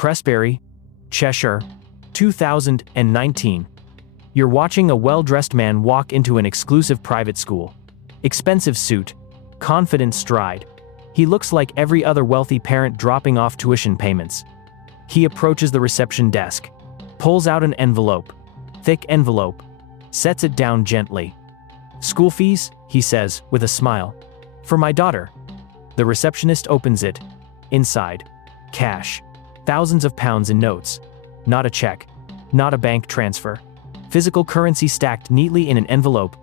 Prestbury, Cheshire, 2019. You're watching a well-dressed man walk into an exclusive private school. Expensive suit, confident stride. He looks like every other wealthy parent dropping off tuition payments. He approaches the reception desk, pulls out an envelope, thick envelope, sets it down gently. "School fees," he says, with a smile. "For my daughter." The receptionist opens it. Inside, cash. Thousands of pounds in notes. Not a check. Not a bank transfer. Physical currency stacked neatly in an envelope.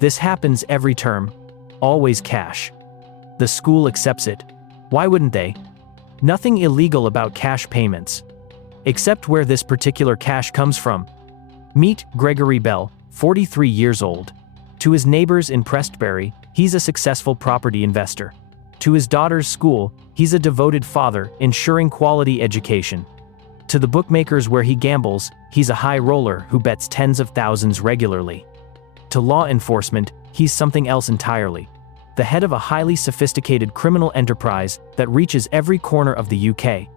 This happens every term. Always cash. The school accepts it. Why wouldn't they? Nothing illegal about cash payments. Except where this particular cash comes from. Meet Gregory Bell, 43 years old. To his neighbors in Prestbury, he's a successful property investor. To his daughter's school, he's a devoted father, ensuring quality education. To the bookmakers where he gambles, he's a high roller who bets tens of thousands regularly. To law enforcement, he's something else entirely. The head of a highly sophisticated criminal enterprise that reaches every corner of the UK.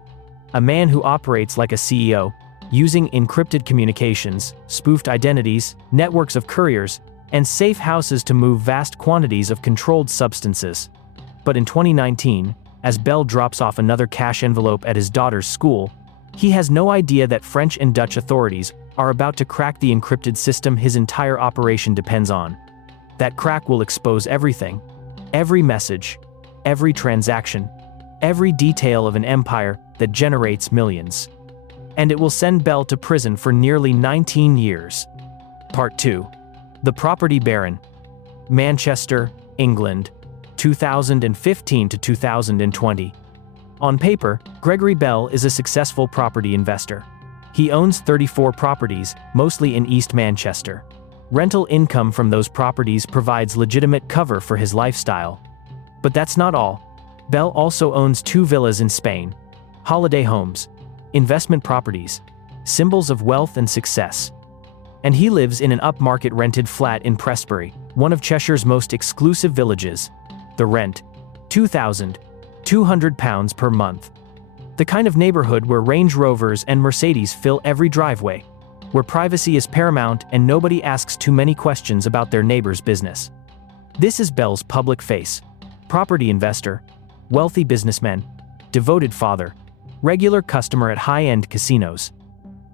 A man who operates like a CEO, using encrypted communications, spoofed identities, networks of couriers, and safe houses to move vast quantities of controlled substances. But in 2019, as Bell drops off another cash envelope at his daughter's school, he has no idea that French and Dutch authorities are about to crack the encrypted system his entire operation depends on. That crack will expose everything. Every message, every transaction, every detail of an empire that generates millions. And it will send Bell to prison for nearly 19 years. Part 2. The Property Baron. Manchester, England, 2015 to 2020. On paper, Gregory Bell is a successful property investor. He owns 34 properties, mostly in East Manchester. Rental income from those properties provides legitimate cover for his lifestyle. But that's not all. Bell also owns 2 villas in Spain. Holiday homes, investment properties, symbols of wealth and success. And he lives in an upmarket rented flat in Prestbury, one of Cheshire's most exclusive villages. The rent, £2,200 per month. The kind of neighborhood where Range Rovers and Mercedes fill every driveway. Where privacy is paramount and nobody asks too many questions about their neighbor's business. This is Bell's public face. Property investor, wealthy businessman, devoted father, regular customer at high-end casinos.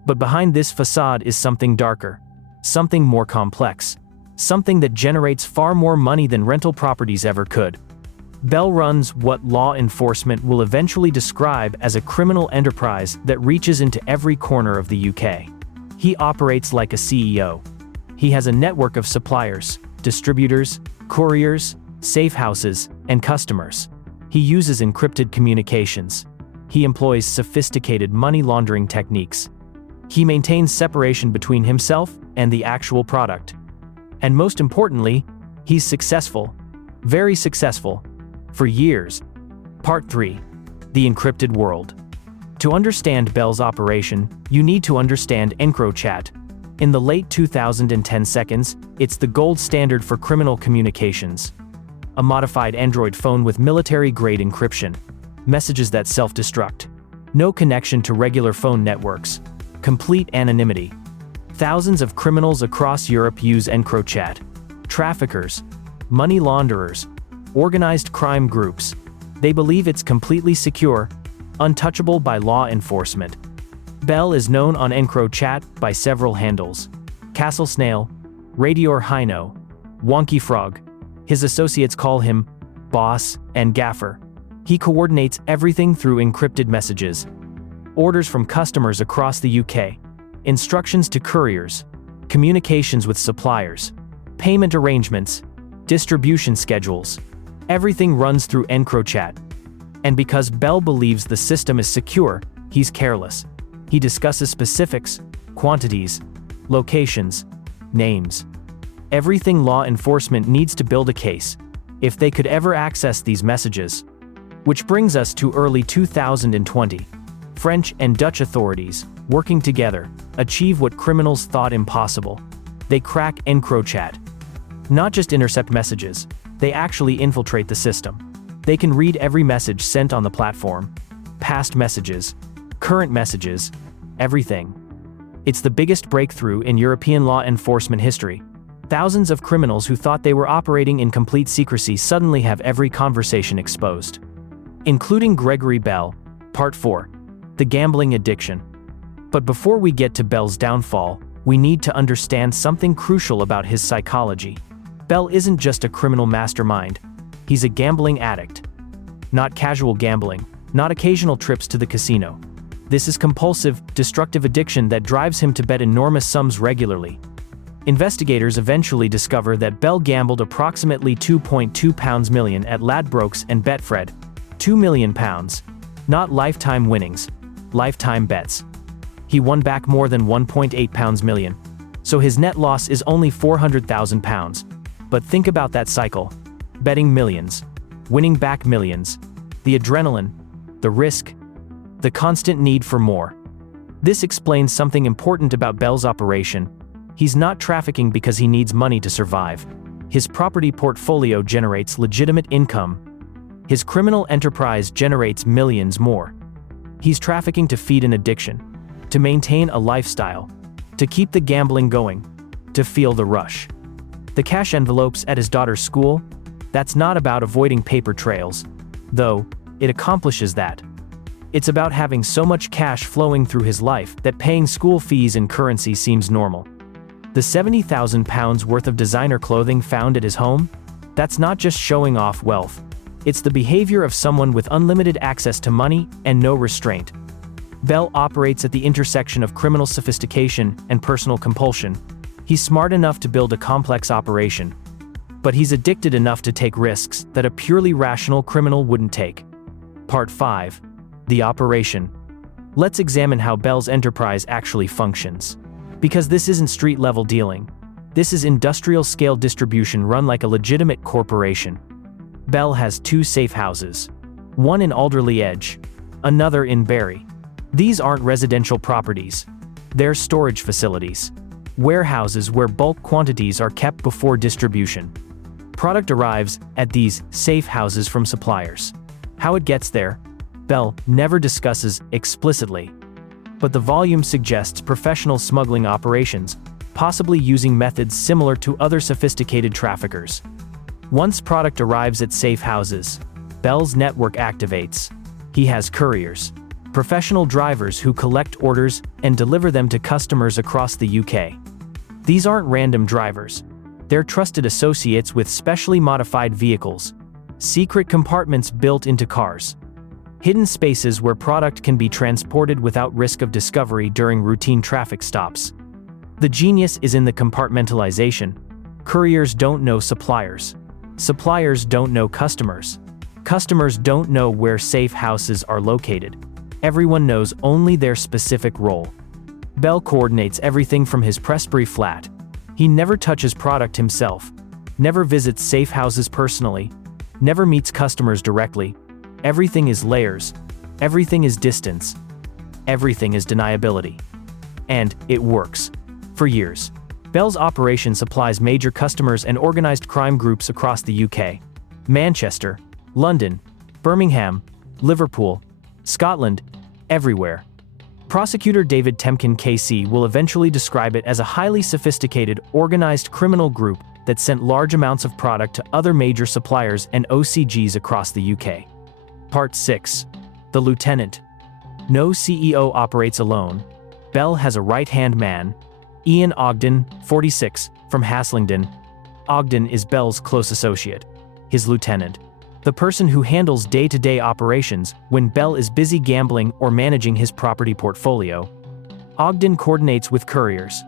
But behind this facade is something darker, something more complex, something that generates far more money than rental properties ever could. Bell runs what law enforcement will eventually describe as a criminal enterprise that reaches into every corner of the UK. He operates like a CEO. He has a network of suppliers, distributors, couriers, safe houses, and customers. He uses encrypted communications. He employs sophisticated money laundering techniques. He maintains separation between himself and the actual product. And most importantly, he's successful. Very successful. For years. Part 3. The Encrypted World. To understand Bell's operation, you need to understand EncroChat. In the late 2010 seconds, it's the gold standard for criminal communications. A modified Android phone with military-grade encryption. Messages that self-destruct. No connection to regular phone networks. Complete anonymity. Thousands of criminals across Europe use EncroChat. Traffickers, money launderers, organized crime groups. They believe it's completely secure, untouchable by law enforcement. Bell is known on EncroChat by several handles. Castle Snail, Radior Hino, Wonky Frog. His associates call him Boss and Gaffer. He coordinates everything through encrypted messages. Orders from customers across the UK. Instructions to couriers. Communications with suppliers. Payment arrangements. Distribution schedules. Everything runs through EncroChat. And because Bell believes the system is secure, he's careless. He discusses specifics, quantities, locations, names. Everything law enforcement needs to build a case, if they could ever access these messages. Which brings us to early 2020. French and Dutch authorities, working together, achieve what criminals thought impossible. They crack EncroChat. Not just intercept messages, they actually infiltrate the system. They can read every message sent on the platform, past messages, current messages, everything. It's the biggest breakthrough in European law enforcement history. Thousands of criminals who thought they were operating in complete secrecy suddenly have every conversation exposed. Including Gregory Bell. Part 4. The Gambling Addiction. But before we get to Bell's downfall, we need to understand something crucial about his psychology. Bell isn't just a criminal mastermind. He's a gambling addict. Not casual gambling, not occasional trips to the casino. This is compulsive, destructive addiction that drives him to bet enormous sums regularly. Investigators eventually discover that Bell gambled approximately £2.2 million at Ladbrokes and Betfred. £2 million. Not lifetime winnings, lifetime bets. He won back more than £1.8 million. So his net loss is only £400,000. But think about that cycle. Betting millions. Winning back millions. The adrenaline. The risk. The constant need for more. This explains something important about Bell's operation. He's not trafficking because he needs money to survive. His property portfolio generates legitimate income. His criminal enterprise generates millions more. He's trafficking to feed an addiction, to maintain a lifestyle, to keep the gambling going, to feel the rush. The cash envelopes at his daughter's school? That's not about avoiding paper trails, though it accomplishes that. It's about having so much cash flowing through his life that paying school fees in currency seems normal. The £70,000 worth of designer clothing found at his home? That's not just showing off wealth. It's the behavior of someone with unlimited access to money and no restraint. Bell operates at the intersection of criminal sophistication and personal compulsion. He's smart enough to build a complex operation, but he's addicted enough to take risks that a purely rational criminal wouldn't take. Part 5. The Operation. Let's examine how Bell's enterprise actually functions. Because this isn't street-level dealing. This is industrial-scale distribution run like a legitimate corporation. Bell has 2 safe houses. One in Alderley Edge, another in Barry. These aren't residential properties. They're storage facilities. Warehouses where bulk quantities are kept before distribution. Product arrives at these safe houses from suppliers. How it gets there, Bell never discusses explicitly. But the volume suggests professional smuggling operations, possibly using methods similar to other sophisticated traffickers. Once product arrives at safe houses, Bell's network activates. He has couriers, professional drivers who collect orders and deliver them to customers across the UK. These aren't random drivers. They're trusted associates with specially modified vehicles, secret compartments built into cars, hidden spaces where product can be transported without risk of discovery during routine traffic stops. The genius is in the compartmentalization. Couriers don't know suppliers. Suppliers don't know customers. Customers don't know where safe houses are located. Everyone knows only their specific role. Bell coordinates everything from his Prestbury flat. He never touches product himself, never visits safe houses personally, never meets customers directly. Everything is layers. Everything is distance. Everything is deniability. And it works. For years, Bell's operation supplies major customers and organized crime groups across the UK. Manchester, London, Birmingham, Liverpool, Scotland, everywhere. Prosecutor David Temkin KC will eventually describe it as a highly sophisticated, organized criminal group that sent large amounts of product to other major suppliers and OCGs across the UK. Part 6. The Lieutenant. No CEO operates alone. Bell has a right-hand man, Ian Ogden, 46, from Haslingden. Ogden is Bell's close associate, his lieutenant, the person who handles day-to-day operations when Bell is busy gambling or managing his property portfolio. Ogden coordinates with couriers,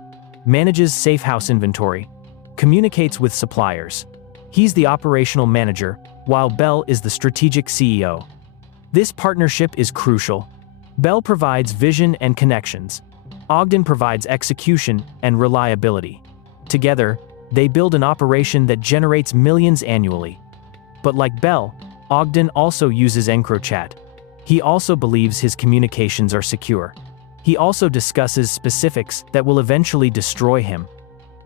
manages safe house inventory, communicates with suppliers. He's the operational manager, while Bell is the strategic CEO. This partnership is crucial. Bell provides vision and connections. Ogden provides execution and reliability. Together, they build an operation that generates millions annually. But like Bell, Ogden also uses EncroChat. He also believes his communications are secure. He also discusses specifics that will eventually destroy him.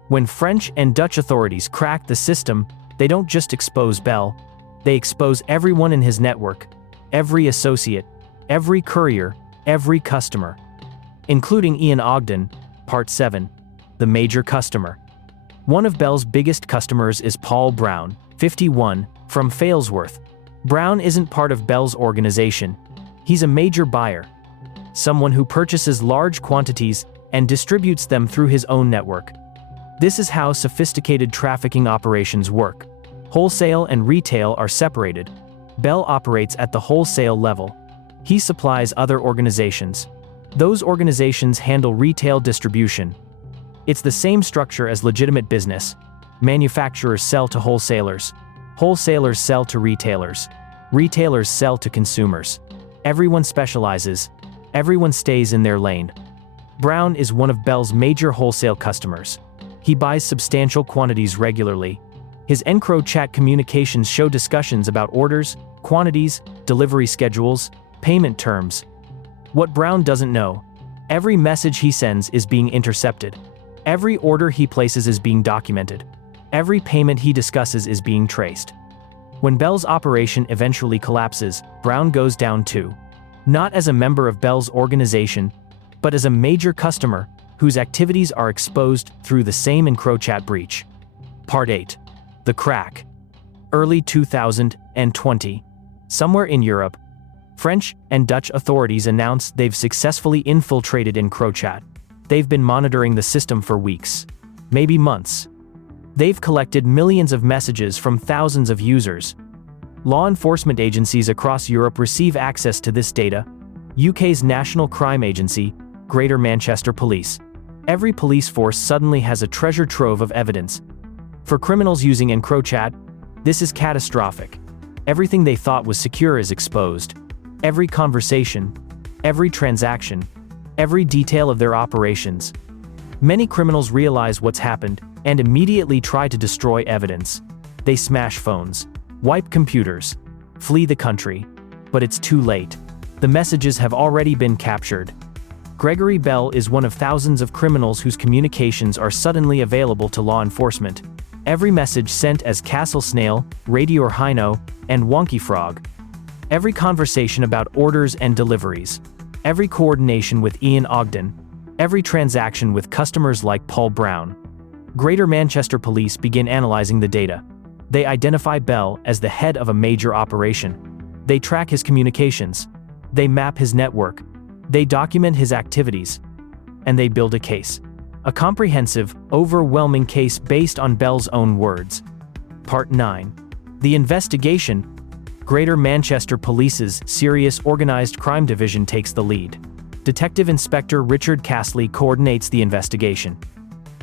When French and Dutch authorities crack the system, they don't just expose Bell, they expose everyone in his network, every associate, every courier, every customer. Including Ian Ogden, Part 7, the major customer. One of Bell's biggest customers is Paul Brown, 51, from Failsworth. Brown isn't part of Bell's organization. He's a major buyer. Someone who purchases large quantities and distributes them through his own network. This is how sophisticated trafficking operations work. Wholesale and retail are separated. Bell operates at the wholesale level. He supplies other organizations. Those organizations handle retail distribution. It's the same structure as legitimate business. Manufacturers sell to wholesalers. Wholesalers sell to retailers. Retailers sell to consumers. Everyone specializes. Everyone stays in their lane. Brown is one of Bell's major wholesale customers. He buys substantial quantities regularly. His EncroChat communications show discussions about orders, quantities, delivery schedules, payment terms. What Brown doesn't know: every message he sends is being intercepted. Every order he places is being documented. Every payment he discusses is being traced. When Bell's operation eventually collapses, Brown goes down too. Not as a member of Bell's organization, but as a major customer whose activities are exposed through the same EncroChat breach. Part 8. The Crack. Early 2020. Somewhere in Europe, French and Dutch authorities announced they've successfully infiltrated EncroChat. They've been monitoring the system for weeks, maybe months. They've collected millions of messages from thousands of users. Law enforcement agencies across Europe receive access to this data. UK's National Crime Agency, Greater Manchester Police. Every police force suddenly has a treasure trove of evidence. For criminals using EncroChat, this is catastrophic. Everything they thought was secure is exposed. Every conversation, every transaction, every detail of their operations. Many criminals realize what's happened and immediately try to destroy evidence. They smash phones, wipe computers, flee the country. But it's too late. The messages have already been captured. Gregory Bell is one of thousands of criminals whose communications are suddenly available to law enforcement. Every message sent as Castle Snail, Radio Rhino, and Wonky Frog. Every conversation about orders and deliveries. Every coordination with Ian Ogden. Every transaction with customers like Paul Brown. Greater Manchester Police begin analyzing the data. They identify Bell as the head of a major operation. They track his communications. They map his network. They document his activities. And they build a case. A comprehensive, overwhelming case based on Bell's own words. Part 9. The investigation. Greater Manchester Police's Serious Organised Crime Division takes the lead. Detective Inspector Richard Castley coordinates the investigation.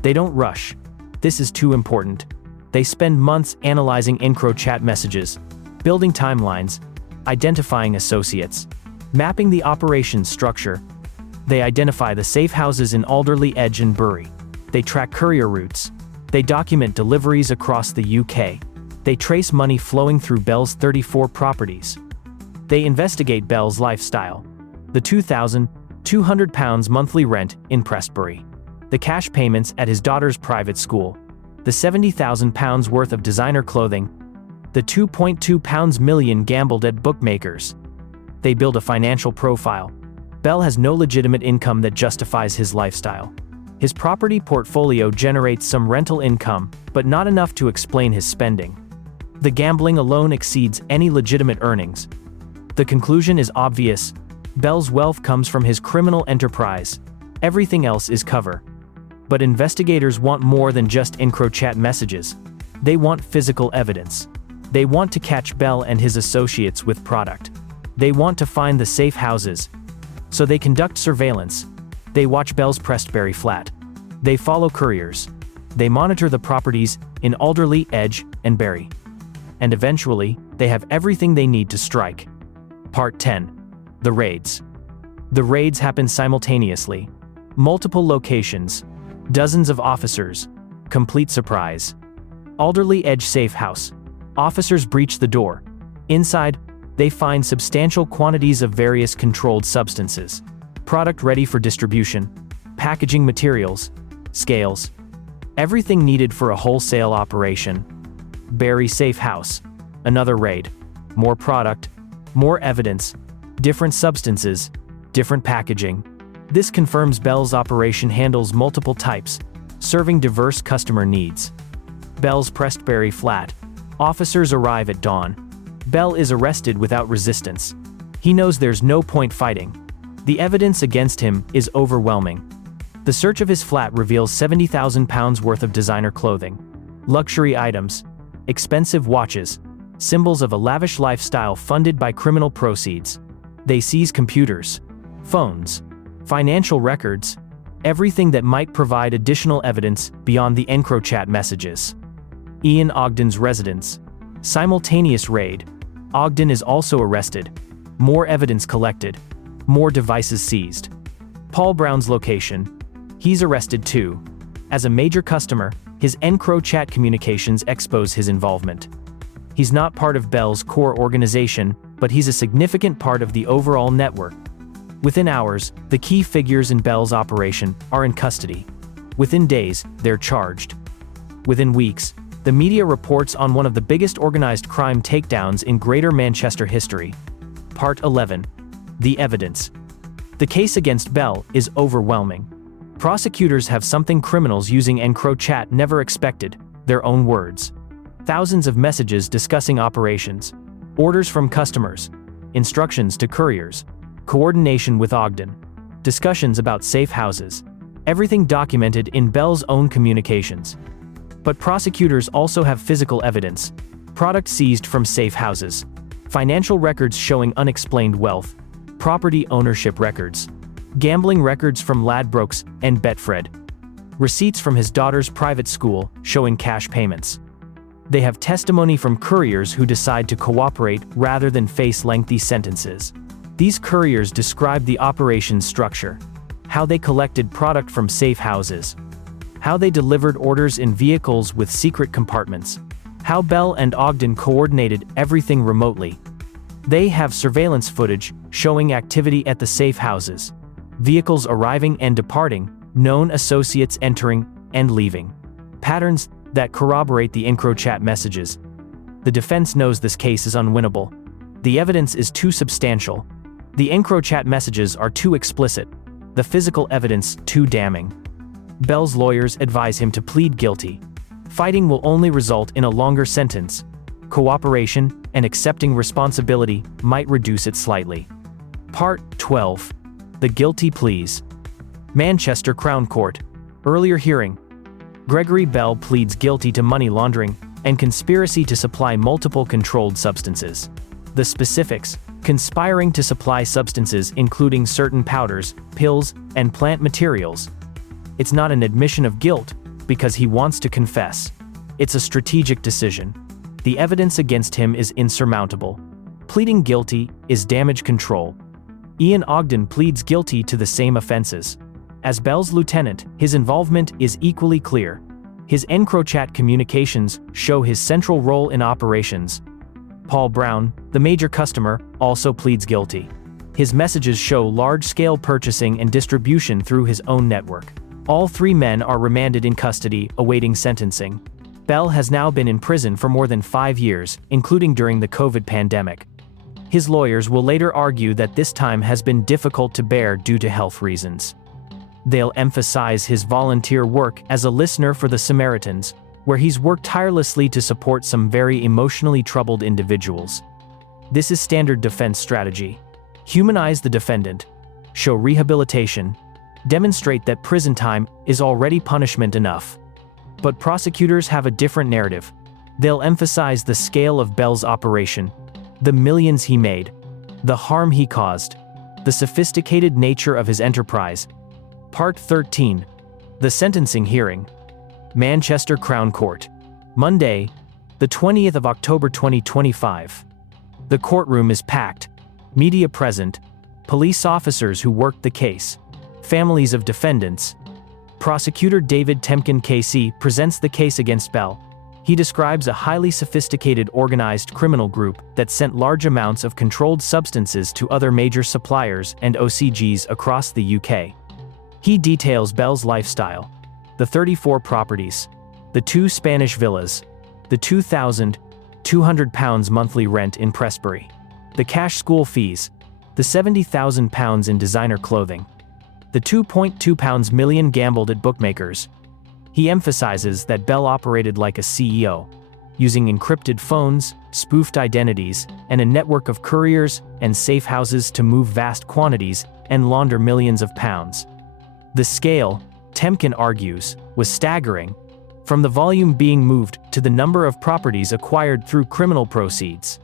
They don't rush. This is too important. They spend months analyzing EncroChat messages, building timelines, identifying associates, mapping the operations structure. They identify the safe houses in Alderley Edge and Bury. They track courier routes. They document deliveries across the UK. They trace money flowing through Bell's 34 properties. They investigate Bell's lifestyle. The £2,200 monthly rent in Prestbury. The cash payments at his daughter's private school. The £70,000 worth of designer clothing. The £2.2 million gambled at bookmakers. They build a financial profile. Bell has no legitimate income that justifies his lifestyle. His property portfolio generates some rental income, but not enough to explain his spending. The gambling alone exceeds any legitimate earnings. The conclusion is obvious. Bell's wealth comes from his criminal enterprise. Everything else is cover. But investigators want more than just EncroChat messages. They want physical evidence. They want to catch Bell and his associates with product. They want to find the safe houses. So they conduct surveillance. They watch Bell's Prestbury flat. They follow Couriers. They monitor the properties in Alderley, Edge, and Bury. And eventually, they have everything they need to strike. Part 10. The Raids. The raids happen simultaneously. Multiple locations. Dozens of officers. Complete surprise. Alderley Edge safe house. Officers breach the door. Inside, they find substantial quantities of various controlled substances. Product ready for distribution. Packaging materials. Scales. Everything needed for a wholesale operation. Bury safe house. Another raid. More product. More evidence. Different substances. different packaging. This confirms Bell's operation handles multiple types, serving diverse customer needs. Bell's Prestbury flat. Officers arrive at dawn. Bell is arrested without resistance. He knows there's no point fighting. The evidence against him is overwhelming. The search of his flat reveals £70,000 worth of designer clothing, luxury items, expensive watches, symbols of a lavish lifestyle funded by criminal proceeds. They seize computers, phones, financial records, everything that might provide additional evidence beyond the EncroChat messages. Ogden's residence. Simultaneous raid. Ogden is also arrested. More evidence collected. More devices seized. Paul Brown's location. He's arrested too. As a major customer, his EncroChat communications expose his involvement. He's not part of Bell's core organization, but he's a significant part of the overall network. Within hours, the key figures in Bell's operation are in custody. Within days, they're charged. Within weeks, the media reports on one of the biggest organized crime takedowns in Greater Manchester history. Part 11. The evidence. The case against Bell is overwhelming. Prosecutors have something criminals using EncroChat never expected, their own words. Thousands of messages discussing operations, orders from customers, instructions to couriers, coordination with Ogden, discussions about safe houses, everything documented in Bell's own communications. But prosecutors also have physical evidence, products seized from safe houses, financial records showing unexplained wealth, property ownership records, gambling records from Ladbrokes and Betfred, receipts from his daughter's private school showing cash payments. They have testimony from couriers who decide to cooperate rather than face lengthy sentences. These couriers describe the operation's structure, how they collected product from safe houses, how they delivered orders in vehicles with secret compartments, how Bell and Ogden coordinated everything remotely. They have surveillance footage showing activity at the safe houses, vehicles arriving and departing, known associates entering and leaving, patterns that corroborate the EncroChat messages. The defense knows this case is unwinnable. The evidence is too substantial. The EncroChat messages are too explicit. The physical evidence too damning. Bell's lawyers advise him to plead guilty. Fighting will only result in a longer sentence. Cooperation and accepting responsibility might reduce it slightly. Part 12. The Guilty Pleas. Manchester Crown Court. Earlier hearing. Gregory Bell pleads guilty to money laundering and conspiracy to supply multiple controlled substances. The specifics: conspiring to supply substances including certain powders, pills, and plant materials. It's not an admission of guilt, because he wants to confess. It's a strategic decision. The evidence against him is insurmountable. Pleading guilty is damage control. Ogden pleads guilty to the same offenses. As Bell's lieutenant, his involvement is equally clear. His EncroChat communications show his central role in operations. Paul Brown, the major customer, also pleads guilty. His messages show large-scale purchasing and distribution through his own network. All three men are remanded in custody, awaiting sentencing. Bell has now been in prison for more than 5 years, including during the COVID pandemic. His lawyers will later argue that this time has been difficult to bear due to health reasons. They'll emphasize his volunteer work as a listener for the Samaritans, where he's worked tirelessly to support some very emotionally troubled individuals. This is standard defense strategy. Humanize the defendant, show rehabilitation, demonstrate that prison time is already punishment enough. But prosecutors have a different narrative. They'll emphasize the scale of Bell's operation, the millions he made, the harm he caused, the sophisticated nature of his enterprise. Part 13. The Sentencing Hearing. Manchester Crown Court. Monday, the 20th of October 2025. The courtroom is packed. Media present. Police officers who worked the case. Families of defendants. Prosecutor David Temkin KC presents the case against Bell. He describes a highly sophisticated organized criminal group that sent large amounts of controlled substances to other major suppliers and OCGs across the UK. He details Bell's lifestyle, the 34 properties, the 2 Spanish villas, the £2,200 monthly rent in Prestbury, the cash school fees, The £70,000 in designer clothing. The £2.2 million gambled at bookmakers. He emphasizes that Bell operated like a CEO, using encrypted phones, spoofed identities, and a network of couriers and safe houses to move vast quantities and launder millions of pounds. The scale, Temkin argues, was staggering, from the volume being moved to the number of properties acquired through criminal proceeds.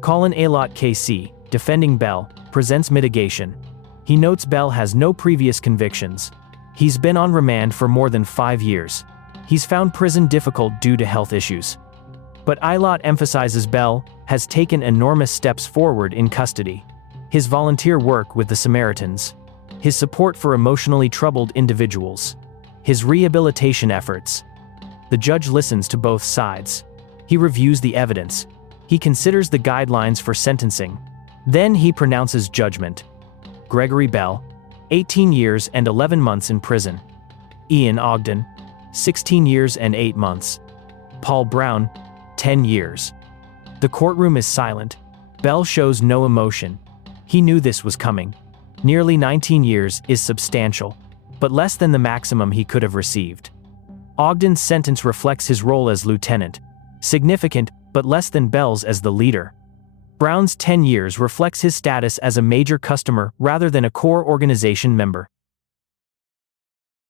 Colin Aylott KC, defending Bell, presents mitigation. He notes Bell has no previous convictions. He's been on remand for more than 5 years. He's found prison difficult due to health issues. But Aylott emphasizes Bell has taken enormous steps forward in custody. His volunteer work with the Samaritans, his support for emotionally troubled individuals, his rehabilitation efforts. The judge listens to both sides. He reviews the evidence. He considers the guidelines for sentencing. Then he pronounces judgment. Gregory Bell, 18 years and 11 months in prison. Ian Ogden, 16 years and 8 months. Paul Brown, 10 years. The courtroom is silent. Bell shows no emotion. He knew this was coming. Nearly 19 years is substantial, but less than the maximum he could have received. Ogden's sentence reflects his role as lieutenant, significant, but less than Bell's as the leader. Brown's 10 years reflects his status as a major customer rather than a core organization member.